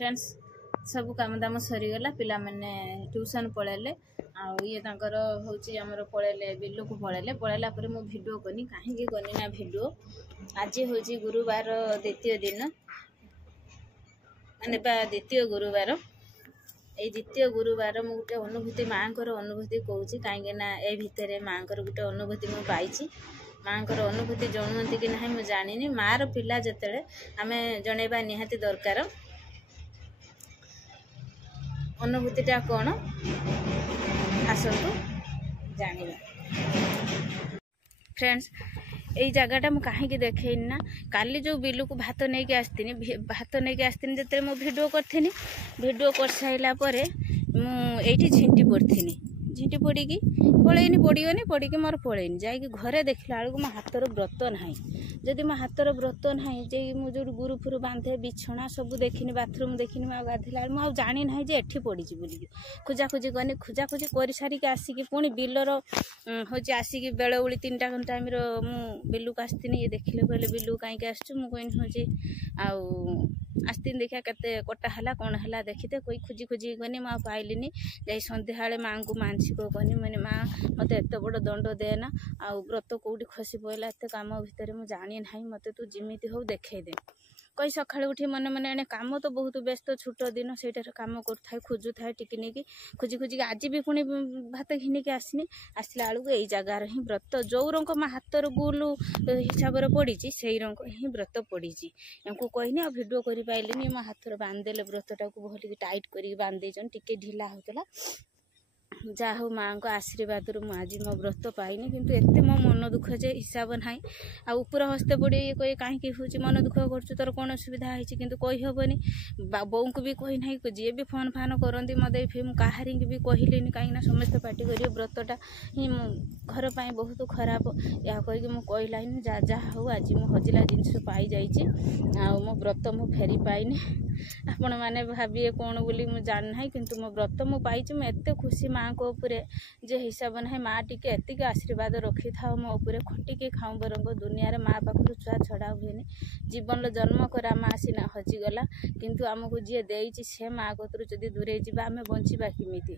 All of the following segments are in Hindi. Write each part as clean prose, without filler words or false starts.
फ्रेंड्स सब काम दाम सरीगला पिला मैंने ट्यूशन पढ़ेले ये हूँ पढ़ेले बिलू को पढ़ेला पर मु भिडियो कनी कहीं कनी ना भिडियो आज हूँ गुरुवार द्वितीय दिन माने द्वितीय गुरुवार ये द्वितीय गुरुवार मु गोटे अनुभूति माँ अनुभूति कहूँ कहीं ए भितर माँ गोटे अनुभूति मुझे पाई माँ अनुभूति जणुंती कि ना मुझे जानी माँ पिला जिते आम जनइबा निहाती दरकार अनुभूतिटा कौन आसतु जानिबा। फ्रेंड्स यही जगहटा मुझे कहीं देखेनी ना काली जो बिलू को भात नहीं आसती जिते मु भिडियो करी भिडियो कर सारापर मुझे झिंटी पड़ी झिंटी पड़ी पलैनी पड़गनी पड़ी मोर पलैनी जा घरे देखला बेलू मो हाथर व्रत ना जदि मो हाथर व्रत ना जे मुझे गुरु फुरु बांधे बिछना सब देखनी बाथरूम देखनी गाधेला मुझे जानी ना जे एठी पड़ी बोलिकी खोजाखोजी कनी खोजाखोजी कर सारिक आसिक पुणी बिलर हूँ आसिक बेल बेली 3टा टाइम मु बिलू को आसती ये देखिले कहले बिलू कहीं आसचु मुझे हूँ आसती देखा केते कटा है कौन है देखते कोई खोजी खोजी गनी मुझे पाइलिनी जा सन्ध्या माँ को मानसिक कनी मैंने माँ मत एत बड़ दंड देना आउ व्रत कौटी खसी पड़ा एत काम भितर मुझे जानी ना मत तू जिमिति हो देखे दे कई सका उठी मन मन एने काम तो बहुत व्यस्त छोट दिन से कम कर खोजु थाए टिकी खोजी खोजिक आज भी पुणी भात घिनिक आसनी आसला बेलू यही जगार ही व्रत जो रंग मो हाथर गुलू हिसाब से पड़ी से रंग ही व्रत पड़ी कहनी आ भिडियो कर पाइलिनी मो हाथर बांधदेले व्रतटा को भल टाइट कर बांधे टिके ढिला होता जा हो माँ को आशीर्वाद आज मो व्रत पाइनी किंतु एते मो मन दुख जे हिसाब ना आपर हस्ते पड़े ये कहे कहीं हूँ मन दुख कर तोर कौन असुविधा है कि कहीहबनी बोऊ को भी कही ना जी भी फोन फान करती मत मुझे कहारी भी कहलिनी कहीं समस्ते पार्टी करेंगे व्रतटा ही घर पर बहुत खराब या कहीकि मुझे कहलानी जा जहाँ हूँ आज मो हजिला जिनस पाई जाइए मो व्रत मु फेरी पाइनी आपण मैंने भाविए कौन बोली मुझे जानना किंतु मो व्रत मु पाई एत खुशी माँ को उपरे जे हिसाब ना माँ टिके एतिक आशीर्वाद रखी था मो उपरे खटिके खाऊँ बरंग दुनिया रे माँ पाखु छुआ छड़ा हुए जीवन जन्म करा माँ सीना हजिगला किंतु आमको जी देती से माँ कतरू जदि दूरे जावा आम बंचा किमिति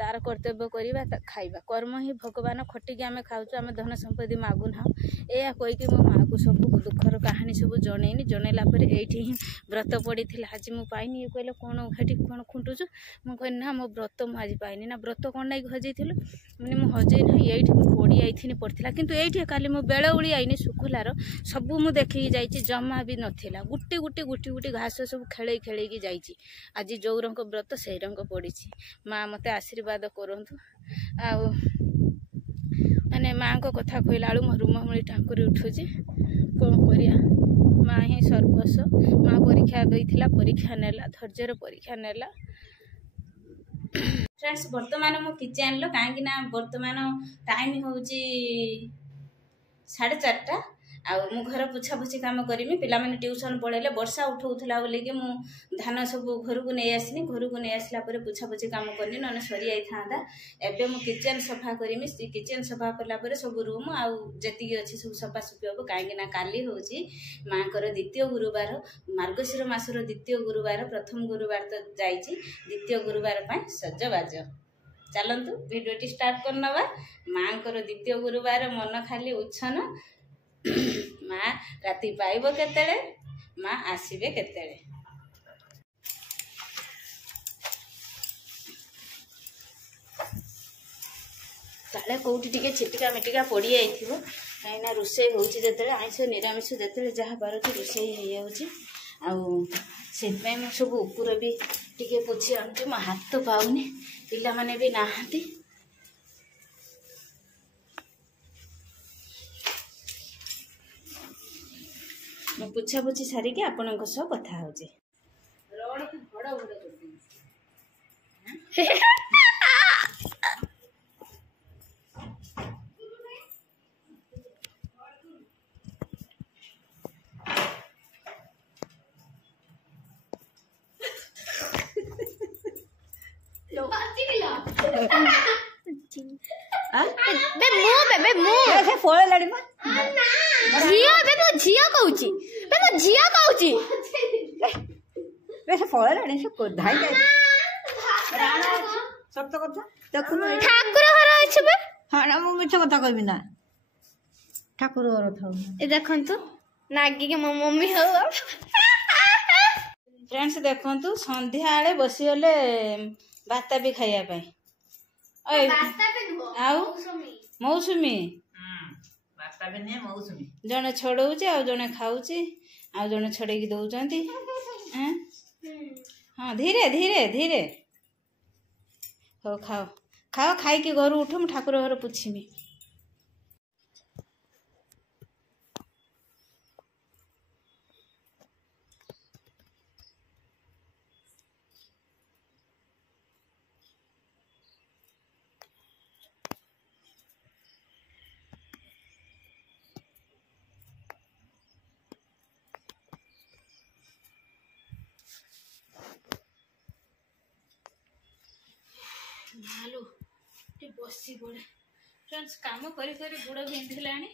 तार कर्तव्य करवा खाइबा कर्म ही भगवान खटिकी आम खाऊ आम धन संपत्ति मागुना या कहीकि मो माँ को सब दुखर कहानी सब जनईनी जनइला ये व्रत पड़ी आज मुझे पाइनी ये कहले कौन हेटी कौन खुंटुचु मुझे कहनी ना मो व्रत मुझे पाइनी ना व्रत कौन ना हजई मैंने मुझे हजई ना ये पड़ी आई पड़ता कितु ये काली मो बेल उड़ी आईनी शुखलार सब मुझे देखी जाइए जमा भी नाला गुटी गुटी गुटी गुटी घास सब खेल खेल जाइए आज जो रंग व्रत से रंग पड़ी माँ मत आशीर्वाद करंतु माने माँ को कथा कहला बेलू मो रुममूली टांकुरी उठुची कौन करिया माँ ही सर्वस्व माँ परीक्षा देइथिला परीक्षा नेला धैर्यर परीक्षा नेला। फ्रेंड्स वर्तमान मो किचन लो कहीं वर्तमान टाइम हूँ 4:30 मु घर पोछा पोछी काम करमी पिला माने ट्यूशन पढ़ेले वर्षा उठाऊला बोलिकी मु धान सब घर को नहीं आसनी घर को नहीं आसला पोछा पोछी काम करनी ना सरी जाता एबे मु किचन सफा करमी किचन सफा कला सब रूम आउ जी अच्छी सब सफा सुफी हम कहीं काली हूँ माँ द्वितीय गुरुवार मार्गशीर मासर द्वितीय गुरुवार प्रथम गुरुवार तो जाइए द्वितीय गुरुवार सजबाज चलतु भिडियोटी स्टार्ट करना माँ द्वितीय गुरुवार मन खाली उच्छन माँ राति पाइब केतेले माँ आसीबे केतेले काले कोठी टिके छिटिका मिटिका पड़ी जाइथिबो कहीं रोषे होउची जेतेले आइंस निरामिष जेतेले जहाँ पारुची रोषे हो जाउची आउ सेतपे मु सब ऊपर भी टिके पोछि आनुची मो हाथ तो पाउनी पिला माने भी नाहांती पोछा पोछी सारिके आपणक सह कथा होजे से पळेलाणी से धाई जाए सत कथा देखु ठाकुर घर अछि बे हाँ ना मु मिछ कथा कहबी ना ठाकुर घर थाउ ए देखंतु नागी के मो मम्मी हो फ्रेंड्स देखंतु संध्या आले बसी गले भाता भी खाइया पाई ओए भाता भी नुहो आउ मौसुमी भाता भी ने मौसुमी जने छड़ौचे आ जने खाउची आ जने छड़ेकी दउचंती हैं हां धीरे धीरे धीरे हो खाओ खाओ खाई के घर उठ मु ठाकुर घर पुछिमी भालू टे बसी पड़े फ्रेंड्स काम करी करी गुड़ बिंधिलानी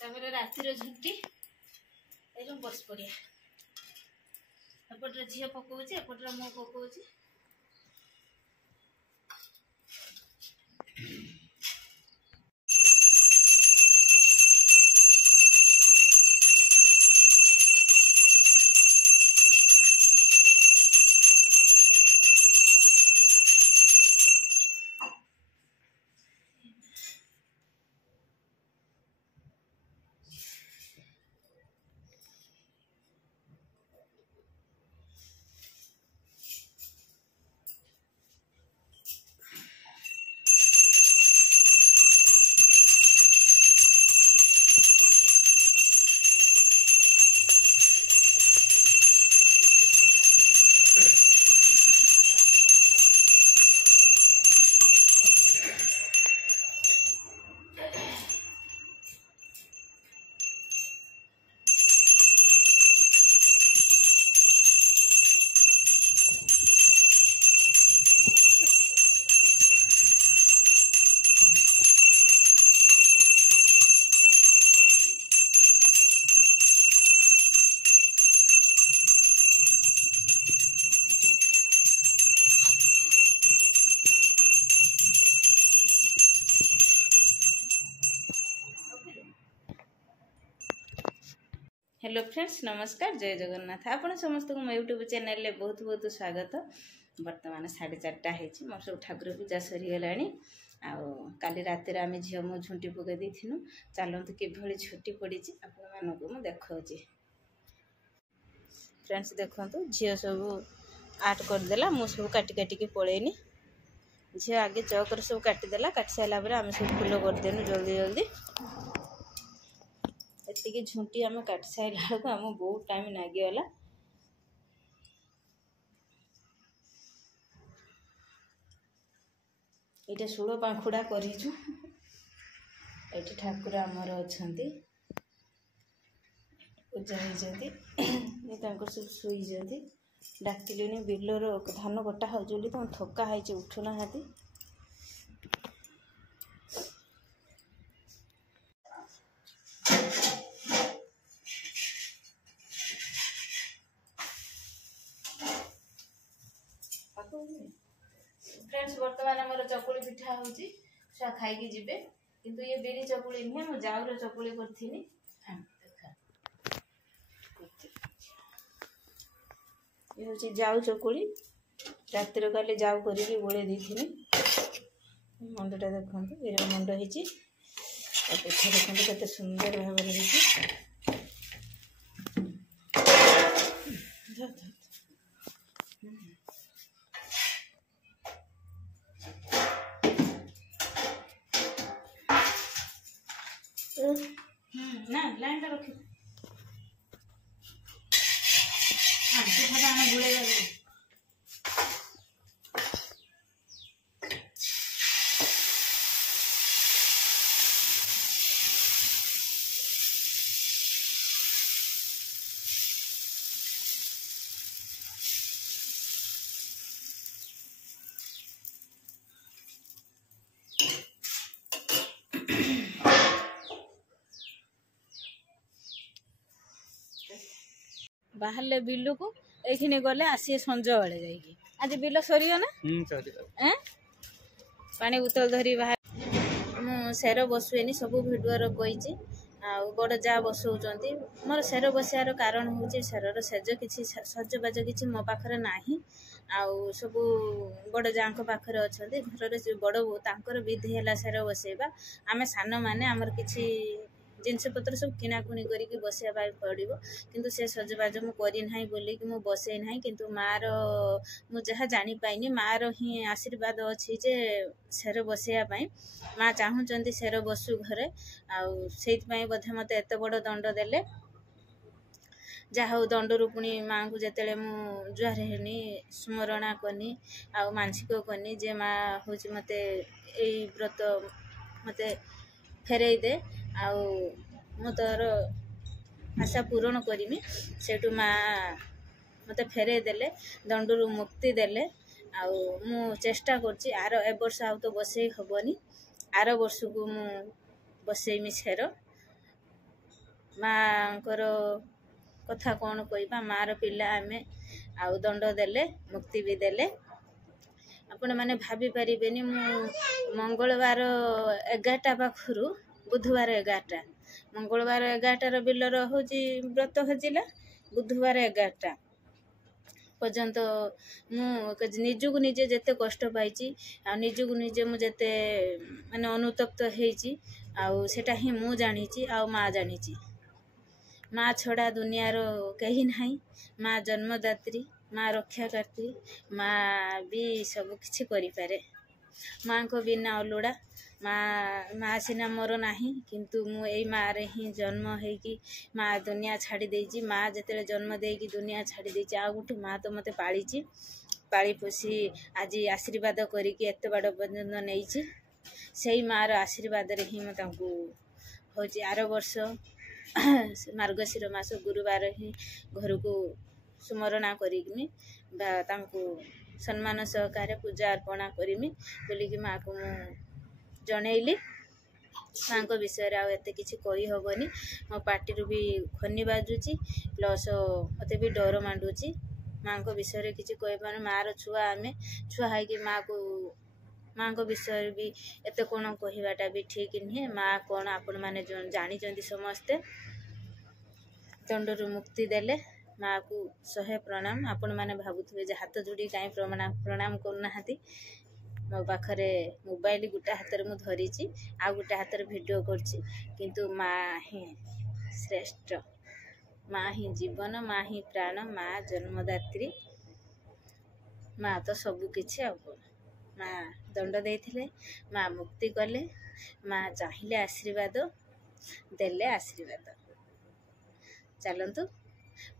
तापर रातिर झुंटी एकदम बस पड़िया एपटे झील पकाउची एपटे मो पकाउची हेलो फ्रेंड्स नमस्कार जय जगन्नाथ आपण समस्त को मो यूट्यूब चैनल ले बहुत बहुत स्वागत वर्तमान 4:30 मोर सब ठाकुर पूजा सरी गलानी काली रातिर आम झील मो झुंटी पकई देथिनु चलतु किभली छुट्टी पड़ी आपण मानक मु देखौची फ्रेंड्स देखंतु झील सब आर्ट करदेला मु सब काटी काटी के पळेनी झील आगे चौकर सब काटिदेला काटी सारा पर आम सब फुल करदेनु जल्दी जल्दी एति झुंटी आम काट सारा बेलू आम बहुत टाइम लगिगला ये षोल पाखुड़ा करूँ ये ठाकुर आमर अच्छा पूजा होती सब शुई डाकिले बिलर धान कटा हो तुम थका है उठुना फ्रेंड्स वर्तमान मोर चकुली पिठा होची छुआ खाई जीवे किंतु ये बिरी चकुली नुहे मो जाऊर चकुली करथिनी ये होची जाऊ चकुली रातिर काले जाऊ करी गोले देथिनी मंडटा देखंतु ये मंड हिची पिठा देखंतु केते सुंदर भाव हिची ना लाइन रखी हाँ पिठा बुड़े बाहर बिलू को এইখানে গলে আসিए সঞ্ଜ ବେଳେ ଯାଇକି ଆଜି ବିଲ ସରିବ ନା ଏଁ ପାଣି ବୋତଲ ଧରି ବାହାର ମୁଁ ସେର ବସୁଏନି ସବୁ ଭିଡିଓର କହିଛି ଆଉ ବଡ଼ ଯା ବସଉଛନ୍ତି ମୋର ସେର ବସିବାର କାରଣ ହେଉଛି ସେରର ସେଜ କିଛି ସଜବାଜ କିଛି ମୋ ପାଖରେ ନାହିଁ ଆଉ ସବୁ ବଡ଼ ଯାଙ୍କ ପାଖରେ ଅଛନ୍ତି ଘରର ଯେ ବଡ଼ ବୋଉ ତାଙ୍କର ବିଧି ହେଲା ସେର ବସେଇବା ଆମେ ସାନମାନେ ଆମର କିଛି ଜିନିଷପତ୍ର ସବୁ କିଣାକୁଣି କରିକି ବସିବା ପାଇଁ ପଡ଼ିବ କିନ୍ତୁ ସେ ସଜବାଜ ମୁଁ କରିନାହିଁ ବୋଲିକି ମୁଁ ବସେଇ ନାହିଁ କିନ୍ତୁ ମାଆର ମୁଁ ଯାହା ଜାଣିପାଇନି ମାଆର ହିଁ ଆଶୀର୍ବାଦ ଅଛି ଯେ ସେର ବସେଇବା ପାଇଁ ମା ଚାହୁଁଛନ୍ତି ସେର ବସୁ ଘରେ ଆଉ ସେଇଥିପାଇଁ ବୋଧେ ମୋତେ ଏତେ ବଡ଼ ଦଣ୍ଡ ଦେଲେ ଯାହା ହଉ ଦଣ୍ଡରୁ ପୁଣି ମାଆଙ୍କୁ ଯେତେବେଳେ ମୁଁ ଜୁହାର ହେନି ସ୍ମରଣା କନି ଆଉ ମାନସିକ କନି ଯେ ମା ହେଉଛି ମୋତେ ଏଇ ବ୍ରତ ମୋତେ ଫେରେଇ ଦେ ଆଉ ମୁଁ ତୋର ଆଶା ପୂରଣ କରିମି ସେଇଠୁ ମା ମୋତେ ଫେରେଇ ଦେଲେ ଦଣ୍ଡରୁ ମୁକ୍ତି ଦେଲେ ଆଉ ମୁଁ ଚେଷ୍ଟା କରୁଛି ଏ ବର୍ଷ ଆଉ ତ ବସେଇ ହେବନି ଆର ବର୍ଷକୁ ମୁଁ ବସେଇମି ସେର ମାଆଙ୍କର କଥା କ'ଣ କହିବା ମାଆର ପିଲା ଆମେ ଆଉ ଦଣ୍ଡ ଦେଲେ ମୁକ୍ତି ବି ଦେଲେ ଆପଣମାନେ ଭାବିପାରିବେନି ମୁଁ ମଙ୍ଗଳବାର 11ଟା ପାଖରୁ ବୁଧବାର 11ଟା ମଙ୍ଗଳବାର 11ଟାର ବିଲର ହେଉଛି ବ୍ରତ ହଜିଲା ବୁଧବାର 11ଟା ପର୍ଯ୍ୟନ୍ତ ମୁଁ ନିଜକୁ ନିଜେ ଯେତେ କଷ୍ଟ ପାଇଛି ଆଉ ନିଜକୁ ନିଜେ ମୁଁ ଯେତେ ମାନେ ଅନୁତପ୍ତ ହେଇଛି ଆଉ ସେଟା ହିଁ ମୁଁ ଜାଣିଛି ଆଉ ମା ଜାଣିଛି ମା ଛଡ଼ା ଦୁନିଆର କେହି ନାହିଁ ମା ଜନ୍ମଦାତ୍ରୀ ମା ରକ୍ଷାକର୍ତ୍ରୀ ମା ବି ସବୁ କିଛି କରିପାରେ ମାଙ୍କ ବିନା ଅଲୋଡ଼ା ମା ସିନା ମୋର ନାହିଁ କିନ୍ତୁ ମୁଁ ଏଇ ମାଆରେ ହିଁ ଜନ୍ମ ହେଇକି ମା ଦୁନିଆ ଛାଡ଼ି ଦେଇଛି ମା ଯେତେବେଳେ ଜନ୍ମ ଦେଇକି ଦୁନିଆ ଛାଡ଼ି ଦେଇଛି ଆଉ ଗୋଟେ ମା ତ ମୋତେ ପାଳିଛି ପାଳି ପୋଷି ଆଜି ଆଶୀର୍ବାଦ କରିକି ଏତେ ବାଟ ପର୍ଯ୍ୟନ୍ତ ନେଇଛି ସେଇ ମାଆର ଆଶୀର୍ବାଦରେ ହିଁ ମୁଁ ତାଙ୍କୁ ହେଉଛି ଆର ବର୍ଷ ମାର୍ଗଶିର ମାସ ଗୁରୁବାର ହିଁ ଘରକୁ ସ୍ମରଣା କରିକିନି ବା ତାଙ୍କୁ ସମ୍ମାନ ସହକାରେ ପୂଜା ଅର୍ପଣା କରିମି ବୋଲିକି ମାଆକୁ ମୁଁ ଜଣେଇଲି ମାଆଙ୍କ ବିଷୟରେ ଆଉ ଏତେ କିଛି କହିହେବନି ମୋ ପାଟିରୁ ବି ଖନି ବାଜୁଛି ପ୍ଲସ୍ ମୋତେ ବି ଡର ମାଣ୍ଡୁଛି ମାଆଙ୍କ ବିଷୟରେ କିଛି କହିପାରୁନି ମାଆର ଛୁଆ ଆମେ ଛୁଆ ହେଇକି ମାଆଙ୍କ ବିଷୟରେ ବି ଏତେ କ'ଣ କହିବାଟା ବି ଠିକ୍ ନୁହେଁ ମା କ'ଣ ଆପଣମାନେ ଜାଣିଛନ୍ତି ସମସ୍ତେ ଦଣ୍ଡରୁ ମୁକ୍ତି ଦେଲେ ମାଆକୁ 100 ପ୍ରଣାମ ଆପଣମାନେ ଭାବୁଥିବେ ଯେ ହାତ ଯୋଡ଼ି କାହିଁ ପ୍ରଣାମ କରୁନାହାନ୍ତି ମୋ ପାଖରେ ମୋବାଇଲ ଗୋଟେ ହାତରେ ମୁଁ ଧରିଛି ଆଉ ଗୋଟେ ହାତରେ ଭିଡ଼ିଓ କରୁଛି କିନ୍ତୁ ମା ହିଁ ଶ୍ରେଷ୍ଠ ମା ହିଁ ଜୀବନ ମା ହିଁ ପ୍ରାଣ ମା ଜନ୍ମଦାତ୍ରୀ ମା ତ ସବୁ କିଛି ଆଉ କ'ଣ ମା ଦଣ୍ଡ ଦେଇଥିଲେ ମା ମୁକ୍ତି କଲେ ମା ଚାହିଁଲେ ଆଶୀର୍ବାଦ ଦେଲେ ଆଶୀର୍ବାଦ ଚାଲନ୍ତୁ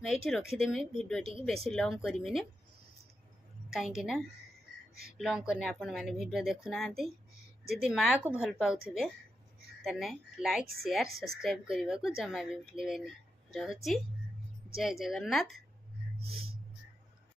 ମୁଁ ଏଇଠି ରଖିଦେମି ଭିଡ଼ିଓଟିକି ବେଶୀ ଲଙ୍ଗ୍ କରିମିନି କାହିଁକି ନା ଲଙ୍ଗ୍ କଲେ ଆପଣମାନେ ଭିଡ଼ିଓ ଦେଖୁନାହାନ୍ତି ଯଦି ମାଆକୁ ଭଲ ପାଉଥିବେ ତାହେଲେ ଲାଇକ୍ ସେୟାର ସବସ୍କ୍ରାଇବ୍ କରିବାକୁ ଜମା ବି ଭୁଲିବେନି ରହୁଛି ଜୟ ଜଗନ୍ନାଥ।